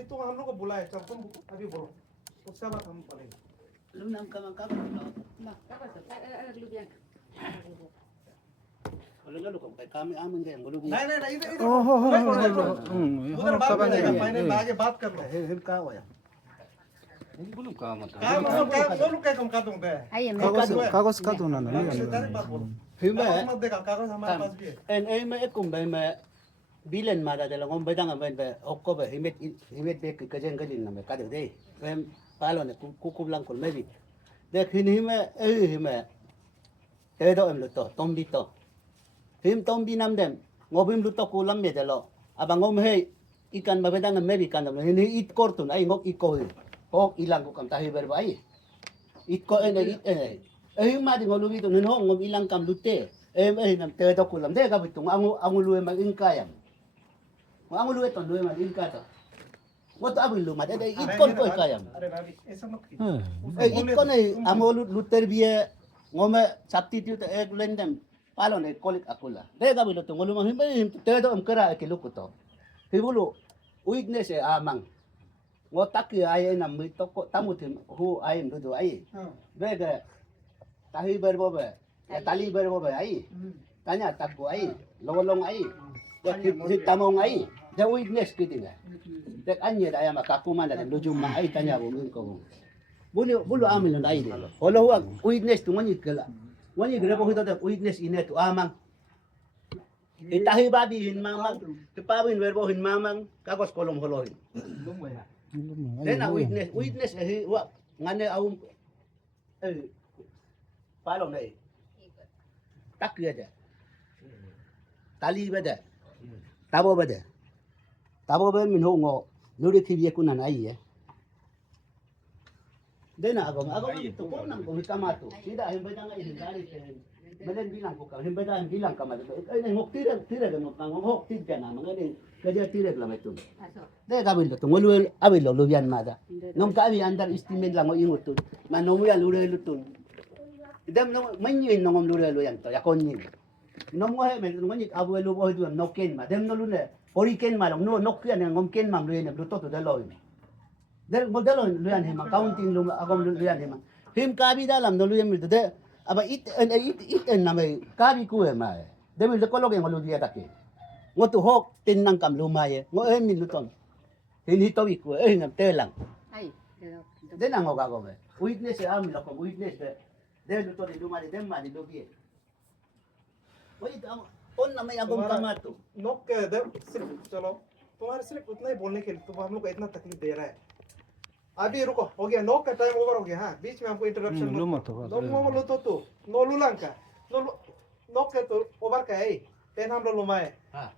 अभी तुम हम लोग को बुलाए, चल तुम अभी बोलो, उसके बाद हम पढ़ेंगे। Lu nang kamang ka Nah, apa tuh? Lu bilang. Kalau lalu kung kay kami amin kay ngulu नहीं नहीं नहीं, इधर इधर ओहो हो बैठो, हो बैठो। हो उधर बात करेंगे करेंगे, फाइनल में आगे बात कर लो। hil ka wa ya. ini belum kamu काम मतलब क्या वो लोग क्या कम कर दूंगा? Ayam. कागज का तो ना नहीं डायरेक्ट बात बोलो। Hil कागज ba मत देगा, कागज हमारे पास भी है। en ay ma ekum ba ma bilen ma da de ngom ba dang ba okko ba himet be ka jeng ka din na me ka de dei. Em palo ne ku lang kol me bi. De khin hime hime te do em lu to tom bi to. Him tom bi nam dem ngobim lu to ku lam me de lo. Abang ngom he ikan ba dang me bi kan dam ni it kortun ay ngok iko. Ok ilang ko kam tahi ber ba ai. It ko en ay ma di ngolu bi to nen ho ngom ilang kam lutte. Em nam te do ku lam de ka bitung angu lu ma in kayam. Angu lu to lu ma in ka to. Ngot abin lu ma de it kon ko kayam. अरे भाभी ऐसा मत कीजिए। हाँ Eh, ikon ay amolo luter biye ngome substitute ek lendem palon e kolik akula. De gabi lo tungolo mang himbe te do am kara ke lukuto. Hibulo weakness e amang. Ngo takki ay nam mi toko tamutim hu ay ndu ay. हाँ। Bega tahi berbo be. Tali berbo be ay. Tanya takko ay. Lolong ay. Hit tamong ay. The weakness kitinga. Dek anye daya makakuman da lujum ma ay tanya bo min ko. Bulu amin lang ay dilo. Holo huwag witness tu ngani kala. Ngani gira ko hito witness ine tu amang. Itahi babi hin mamang. Tipawin verbo hin mamang kakos kolom holohin. Then a witness eh wa ngane awum palong dai. Tak aja. Tali beda. Tabo beda. Tabo be min ho ngo nuri thibiye kunan ai ye. Dena agom itu ko nang ko hikamato. Sida himbeda nga ihindari ke. Belen bilang ko ka himbeda bilang ka mal. Ay ngok tira ga ngok ngok tig ka na mga ni kaja tira lang ito. Masuk. De gabil to ngulu abil lo lubian mada. Nom ka abi andar estimate lang o ingutun. Manomu ya lure lutun. Idam no manyin ngom lure lo yan to yakon ni. Nom mo he men ngoni abu lo bo du no ken ma. Dem no lune hurricane ma no nokya ngom ken mam lo yen to de lo. Del modelo luyan hima counting lum agom luyan hima him kabi dalam no luyan milde de aba it en na mai kabi ku e mai de mil de kolog en lu dia take ngotu hok tin nang kam lumaye ngo e min luton hin hito wi ku e ngam telang Ayam. de nang ngo ga go me witness e am lo ko witness de luton de lumari de ma de lobi wait am on na mai agom kamato नोक के दे सिर्फ चलो तुम्हारे सिर्फ उतना ही बोलने के लिए तुम हम लोग को इतना तकलीफ दे रहा है। अभी रुको, हो गया नोक का टाइम ओवर हो गया। हाँ, बीच में हमको इंटरप्शन लो मत हो। लो तो नो लुलंका नो नोक के तो ओवर का है पेन हम लोग लुमाए। हां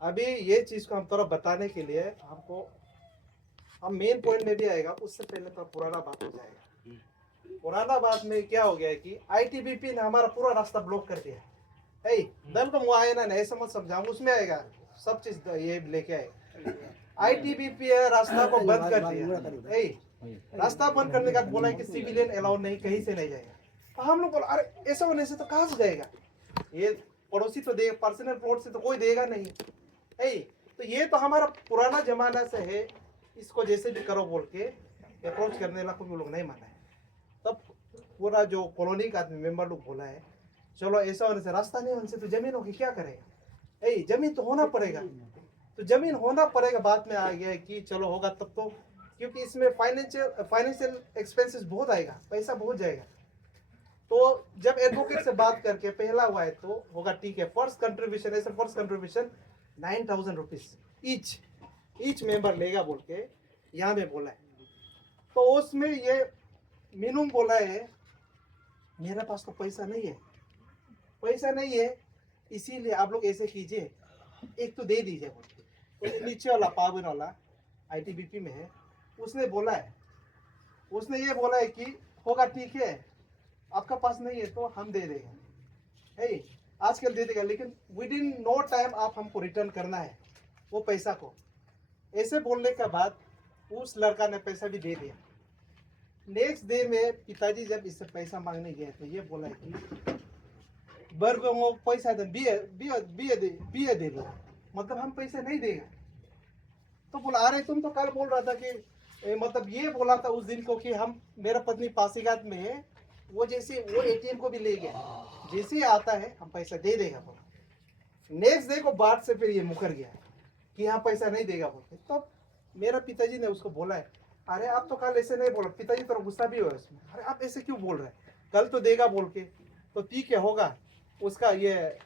अभी ये चीज को हम थोड़ा बताने के लिए हमको हम मेन पॉइंट में भी आएगा, उससे पहले तो पुराना बात हो जाएगा। पुराना बात में क्या हो गया है कि आईटीबीपी ने हमारा पूरा रास्ता ब्लॉक कर दिया। दल का मुआयना नहीं, ऐसा मत समझाऊं, उसमें आएगा सब चीज ये लेके आए। आईटीबीपी रास्ता को बंद कर दिया। रास्ता बंद करने का बोला है कि सिविलियन अलाउ नहीं, कहीं से नहीं जाएगा। तो हम लोग बोला अरे ऐसा होने से तो कहाँ से जाएगा, ये पड़ोसी तो देगा, पर्सनल प्लॉट से तो कोई देगा नहीं। तो ये तो हमारा पुराना जमाना से है, इसको जैसे भी करो बोल के अप्रोच करने वाला कोई लोग नहीं माना है। तब पूरा जो कॉलोनी का मेंबर लोग बोला है चलो ऐसा होने से रास्ता नहीं होने से तो जमीन होगी, क्या करेगा। जमीन तो होना पड़ेगा, तो जमीन होना पड़ेगा। बात में आ गया है कि चलो होगा तब तो, क्योंकि इसमें फाइनेंशियल एक्सपेंसेस बहुत आएगा, पैसा बहुत जाएगा। तो जब एडवोकेट से बात करके पहला हुआ है तो होगा ठीक है, फर्स्ट कंट्रीब्यूशन ऐसे first contribution 9,000 rupees each member लेगा बोल के यहाँ में बोला है। तो उसमें ये मिनिमम बोला है, मेरे पास तो पैसा नहीं है इसीलिए आप लोग ऐसे कीजिए, एक तो दे दीजिए बोल के। तो नीचे वाला पावन वाला आईटीबीपी में है, उसने ये बोला है कि होगा ठीक है, आपका पास नहीं है तो हम दे देंगे, आजकल दे देगा, लेकिन विद इन नो टाइम आप हमको रिटर्न करना है वो पैसा को। ऐसे बोलने के बाद उस लड़का ने पैसा भी दे दिया। नेक्स्ट डे में पिताजी जब इससे पैसा मांगने गए तो ये बोला है कि बर्ग पैसा दे दे, मतलब हम पैसा नहीं देगा। तो बोला अरे तुम तो कल बोल रहा था कि मतलब ये बोला था उस दिन को कि हम मेरा पत्नी पासीघाट में है, वो जैसे वो एटीएम को भी ले गया, जैसे ही आता है हम पैसा दे देगा बोला। नेक्स्ट डे को बाद से फिर ये मुकर गया कि यहाँ पैसा नहीं देगा बोलते। तो मेरा पिताजी ने उसको बोला है अरे आप तो कल ऐसे नहीं बोला, पिताजी थोड़ा गुस्सा भी हुआ इसमें, अरे आप ऐसे क्यों बोल रहे हैं, कल तो देगा बोल के, तो ठीक है होगा, उसका ये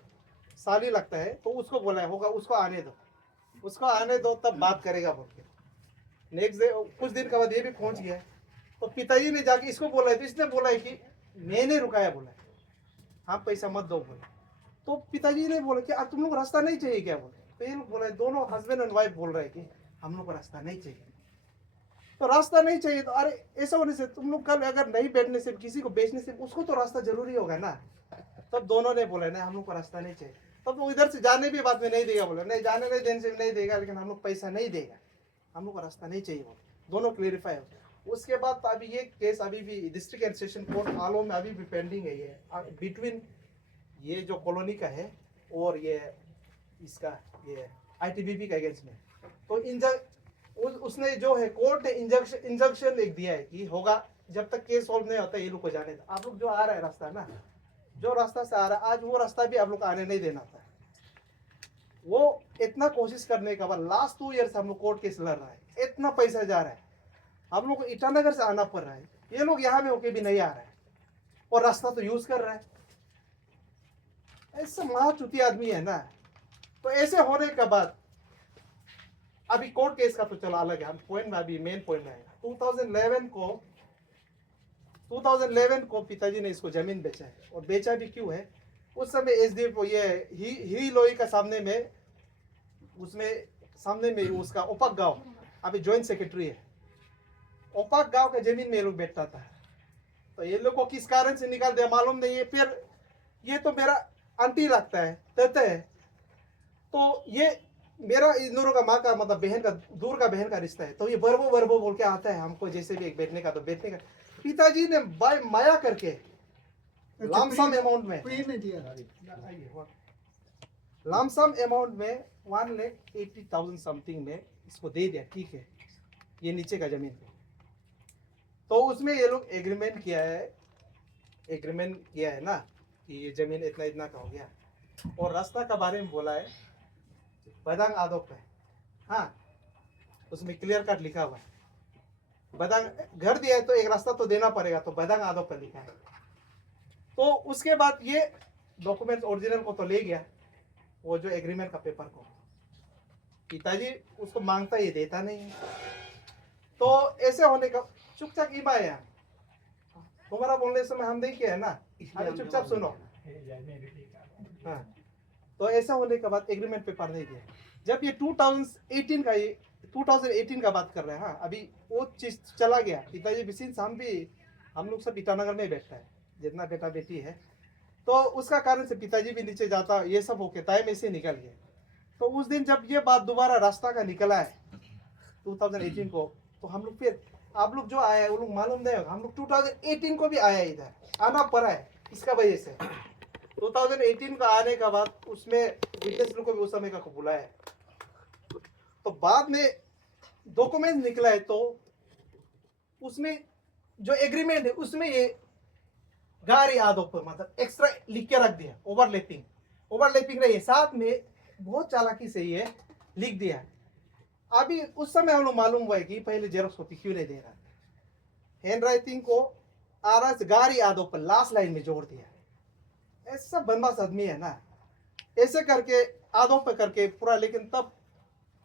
साली लगता है तो उसको बोला है होगा, उसको आने दो, उसको आने दो तब बात करेगा बोल के। नेक्स्ट डे कुछ दिन के बाद ये भी पहुंच गया, तो पिताजी ने जाके इसको बोला है, तो इसने बोला है कि मैंने रुकाया, बोला है हाँ पैसा मत दो बोले। तो पिताजी ने बोला कि अब तुम लोग रास्ता नहीं चाहिए क्या बोले, तो ये लोग बोला है, दोनों हस्बैंड एंड वाइफ बोल रहे हैं कि हम लोग को रास्ता नहीं चाहिए। तो रास्ता नहीं चाहिए तो अरे ऐसा होने से तुम लोग कल अगर नहीं बैठने से किसी को बेचने से उसको तो रास्ता जरूरी होगा ना। तब दोनों ने बोला नहीं हम लोग को रास्ता नहीं चाहिए। तब वो इधर से जाने भी बाद में नहीं देगा, बोला नहीं जाने नहीं देने से नहीं देगा, लेकिन हम लोग पैसा नहीं देगा, हम लोग को रास्ता नहीं चाहिए बोले, दोनों क्लियरिफाई हो। उसके बाद तो अभी ये केस अभी भी डिस्ट्रिक्ट एंड सेशन कोर्ट आलो में अभी भी पेंडिंग है, ये बिटवीन ये जो कॉलोनी का है और ये इसका ये ITBP का अगेंस्ट में। तो उसने जो है कोर्ट ने इंजंक्शन एक दिया है कि होगा जब तक केस सॉल्व नहीं होता ये लोग को जाने दो। आप लोग जो आ रहा है रास्ता ना, जो रास्ता से आ रहा है आज वो रास्ता भी आप लोग आने नहीं देना था। वो इतना कोशिश करने के बाद लास्ट 2 ईयर से हम लोग कोर्ट केस लड़ रहा है, इतना पैसा जा रहा है, हम लोग को ईटानगर से आना पड़ रहा है, ये लोग यहाँ में होके भी नहीं आ रहा है और रास्ता तो यूज कर रहा है। ऐसा महाचुती आदमी है ना। तो ऐसे होने के बाद अभी कोर्ट केस का तो चला अलग है, हम पॉइंट में अभी मेन पॉइंट में है। 2011 को पिताजी ने इसको जमीन बेचा है, और बेचा भी क्यों है, उस समय SDF ये ही लोई का सामने में, उसमें सामने में उसका ओपक गांव अभी जॉइंट सेक्रेटरी है, ओपक गांव का जमीन में ये लोग बैठता था। तो ये लोग को किस कारण से निकाल दिया मालूम नहीं है। फिर ये तो मेरा आंटी लगता है, कहते हैं तो ये मेरा इन दोनों का माँ का मतलब बहन का दूर का बहन का रिश्ता है, तो ये बरबो बोल के आता है हमको, जैसे भी एक बैठने का तो बैठने का। पिताजी ने बाय माया करके लामसम अमाउंट में लामसम अमाउंट में 1,80,000 समथिंग में इसको दे दिया, ठीक है ये नीचे का जमीन। तो उसमें ये लोग एग्रीमेंट किया है ना कि ये जमीन इतना इतना का हो गया, और रास्ता का बारे में बोला है बदांग आदोप पे, हाँ उसमें क्लियर कट लिखा हुआ है, बदांग घर दिया है तो एक रास्ता तो देना पड़ेगा, तो बदांग आदोप पे लिखा है। तो उसके बाद ये डॉक्यूमेंट ओरिजिनल को तो ले गया, वो जो एग्रीमेंट का पेपर को पिताजी उसको मांगता ये देता नहीं है। तो ऐसे होने का चुपचाप इबा है, तुम्हारा बोलने से हम देखिए है ना, अभी चुपचाप सुनो। हाँ तो ऐसा होने के बाद एग्रीमेंट पेपर नहीं दिया। जब ये 2018 का बात कर रहे हैं, हाँ अभी वो चीज चला गया। पिताजी भी सिंस हम लोग सब ईटानगर में बैठता है, जितना बेटा बेटी है, तो उसका कारण से पिताजी भी नीचे जाता, ये सब होके टाइम ऐसे निकल गया। तो उस दिन जब ये बात दोबारा रास्ता का निकला है 2018 को, तो हम लोग फिर आप लोग जो आया है वो लोग मालूम नहीं होगा, हम लोग 2018 को भी आया इधर, आना पड़ा है इसका वजह से। 2018 का आने का बाद उसमें विटनेस लोग को भी उस समय का बुलाया है। तो बाद में डॉक्यूमेंट निकला है, तो उसमें जो एग्रीमेंट है उसमें ये गाड़ी आदों पर मतलब एक्स्ट्रा लिख के रख दिया, ओवरलैपिंग नहीं है, साथ में बहुत चालाकी से ये लिख दिया। अभी उस समय हम लोग मालूम हुआ है कि पहले जेरोक्स कॉपी क्यों नहीं दे रहा, हैंड राइटिंग को आरस गाड़ी आदों पर लास्ट लाइन में जोड़ दिया। ऐसा बदमाश आदमी है ना, ऐसे करके आधों पे करके पूरा। लेकिन तब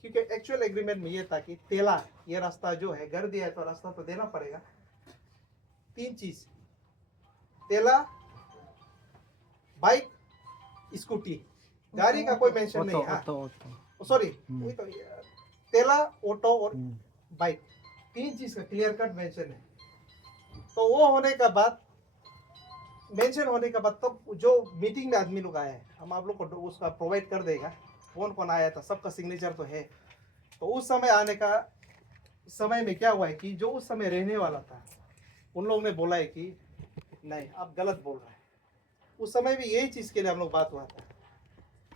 क्योंकि एक्चुअल एग्रीमेंट में ये था कि तेला ये रास्ता जो है घर दिया है तो रास्ता तो देना पड़ेगा। 3 चीज, तेला, बाइक, स्कूटी, गाड़ी का कोई मेंशन नहीं है, सॉरी तेला, ऑटो और बाइक, 3 चीज का क्लियर कट मेंशन है। तो वो होने का बाद मेंशन होने के बाद तब जो मीटिंग में आदमी लोग आए हैं, हम आप लोग को उसका प्रोवाइड कर देगा कौन कौन आया था, सबका सिग्नेचर तो है। तो उस समय आने का समय में क्या हुआ है कि जो उस समय रहने वाला था उन लोगों ने बोला है कि नहीं आप गलत बोल रहे हैं। उस समय भी यही चीज़ के लिए हम लोग बात हुआ था,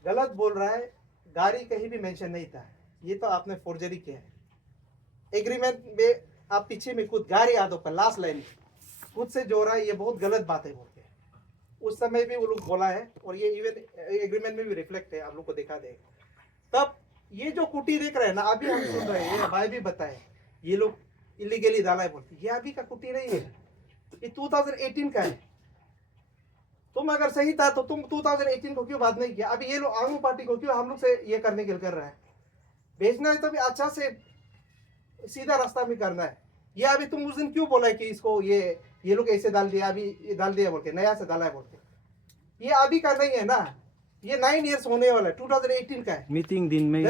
गलत बोल रहा है, गाड़ी कहीं भी मेंशन नहीं था, ये तो आपने फोर्जरी किया है। एग्रीमेंट में आप पीछे में खुद गाड़ी आदो पर लास्ट लाइन खुद से जोड़ा, ये बहुत गलत बात है बोलते हैं। उस समय भी वो लोग बोला है और ये इवन एग्रीमेंट में भी रिफ्लेक्ट है, आप लोग को दिखा देगा। तब ये जो कुटी देख रहे हैं ना, अभी हम सुन रहे हैं, ये भाई भी बताए ये लोग इलीगली डाला है बोलते, ये अभी का कुटी नहीं है, ये 2018 का है। तुम अगर सही था तो तुम 2018 को क्यों बात नहीं किया? अभी ये लोग आम पार्टी को क्यों हम लोग से ये करने के लिए कर रहा है? भेजना है तो भी अच्छा से सीधा रास्ता में करना है। ये अभी तुम उस दिन क्यों बोला है कि इसको ये लोग ऐसे डाल दिया, अभी ये डाल दिया बोल के, नया से डाला है बोल के? ये अभी का नहीं है ना, ये 9 इयर्स होने वाला है, 2018 का है। मीटिंग दिन में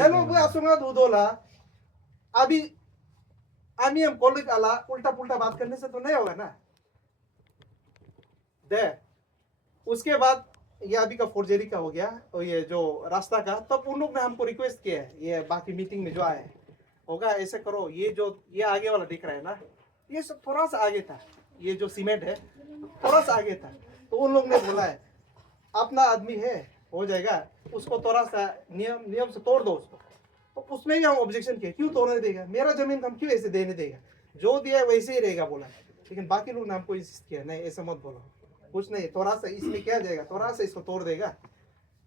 अभी हम कॉलेज आला उल्टा पुल्टा बात करने से तो नहीं होगा ना। दे उसके बाद ये अभी का फोर्जरी का हो गया और ये जो रास्ता का, तब उन लोग ने हमको रिक्वेस्ट किया है, ये बाकी मीटिंग में जो आए होगा ऐसे करो, ये आगे वाला दिख रहा है ना, ये सब थोड़ा सा आगे था, ये जो सीमेंट है थोड़ा सा आगे था, तो उन लोग ने बोला है अपना आदमी है हो जाएगा, उसको थोड़ा सा नियम से तोड़ दो उसको। तो उसमें भी हम ऑब्जेक्शन किए, क्यों तोड़ने देगा, मेरा जमीन हम क्यों ऐसे देने देगा, जो दिया है वैसे ही रहेगा बोला। लेकिन बाकी लोग ने हमको इंसिस्ट किया नहीं ऐसा मत बोलो, कुछ नहीं, थोड़ा सा इसमें क्या जाएगा, थोड़ा सा इसको तोड़ देगा,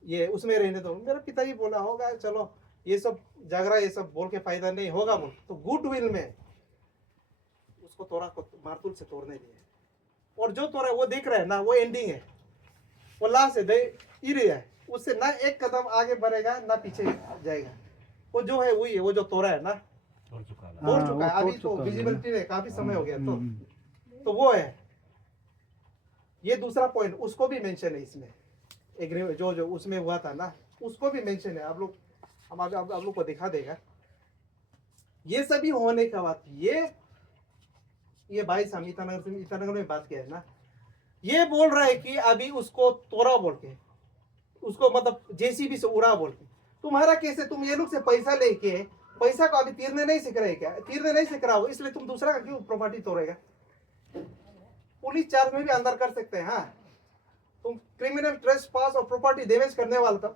ये उसमें रहने दो। मेरा पिताजी बोला होगा चलो ये सब झगड़ा ये सब बोल के फायदा नहीं होगा बोल, तो गुडविल में उसको थोड़ा मारतूल से तोड़ने दिए। और जो तोड़ा वो देख रहा है ना, वो एंडिंग है, वो लास्ट है, दे ही रहा है, उससे ना एक कदम आगे बढ़ेगा ना पीछे जाएगा। वो जो है वही है, वो जो तोड़ा है ना तोड़ चुका है, अभी तो विजिबिलिटी है, काफी समय हो गया, तो वो है। ये दूसरा पॉइंट उसको भी मेंशन है इसमें, एग्रीमेंट जो उसमें हुआ था ना, उसको भी मेंशन है। आप लोग हम आप लोग को दिखा देगा। ये सभी होने का बाद ये भाई साहब ईटानगर में बात किया है ना, ये बोल रहा है कि अभी उसको तोड़ा बोल के, उसको मतलब जेसीबी से उड़ा बोल के। तुम्हारा कैसे, तुम ये लोग से पैसा लेके, पैसा को अभी तीरने नहीं सीख रहे क्या? तीरने नहीं सीख रहा हो इसलिए तुम दूसरा का क्यों प्रॉपर्टी तोड़ेगा? पुलिस चार्ज में भी अंदर कर सकते हैं। हाँ, तुम क्रिमिनल ट्रेसपास और प्रॉपर्टी डैमेज करने वाला था,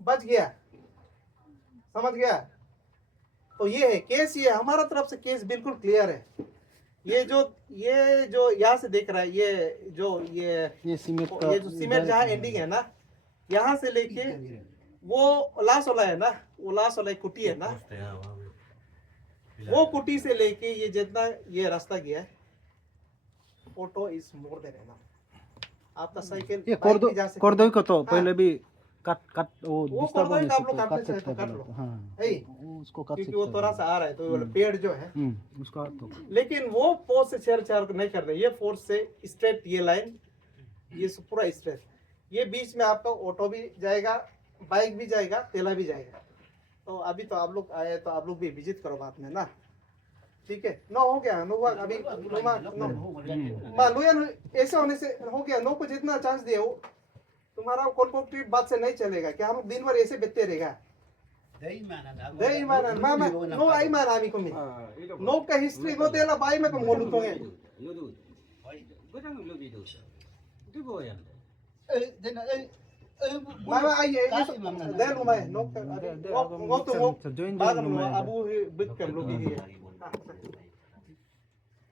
बच गया, समझ गया? तो ये है केस, ये हमारा तरफ से केस बिल्कुल क्लियर है। ये जो यहाँ से देख रहा है, ये सीमेंट जहाँ एंडिंग है ना, यहाँ से लेके वो लास्ट वाला है ना, वो लास्ट वाला कुटी है ना, वो कुटी से लेके ये जितना ये रास्ता गया है, auto is more than enough. आपका साइकिल ये कोर्दोई को तो पहले भी काट वो डिस्टर्ब होने आप लोग से काटने काट से सकते तो काट लो। हैं। हाँ, है उसको काट क्योंकि सकते वो थोड़ा सा आ रहा है, तो वो पेड़ जो है उसका तो लेकिन वो फोर्स से छेड़छाड़ नहीं कर रहे, ये फोर्स से स्ट्रेट, ये लाइन ये पूरा स्ट्रेट, ये बीच में आपका ऑटो भी जाएगा, बाइक भी जाएगा, तेला भी जाएगा। तो अभी तो आप लोग आए तो आप लोग भी विजिट करो बाद में ना, ठीक है? नो हो गया, नो हुआ अभी, नो ऐसे होने से हो गया। नो को जितना चांस दिया वो तुम्हारा कॉन्ट्रैक्टिव बात से नहीं चलेगा कि हम दिन भर ऐसे बेचते रहेगा। दे इमानन मामा नो आई मान आमी को नो का हिस्ट्री नो तेला बाई में को मोलू तो है मामा आई दे लो मैं नो तो बाग नो अबू बिक के लोग ही है।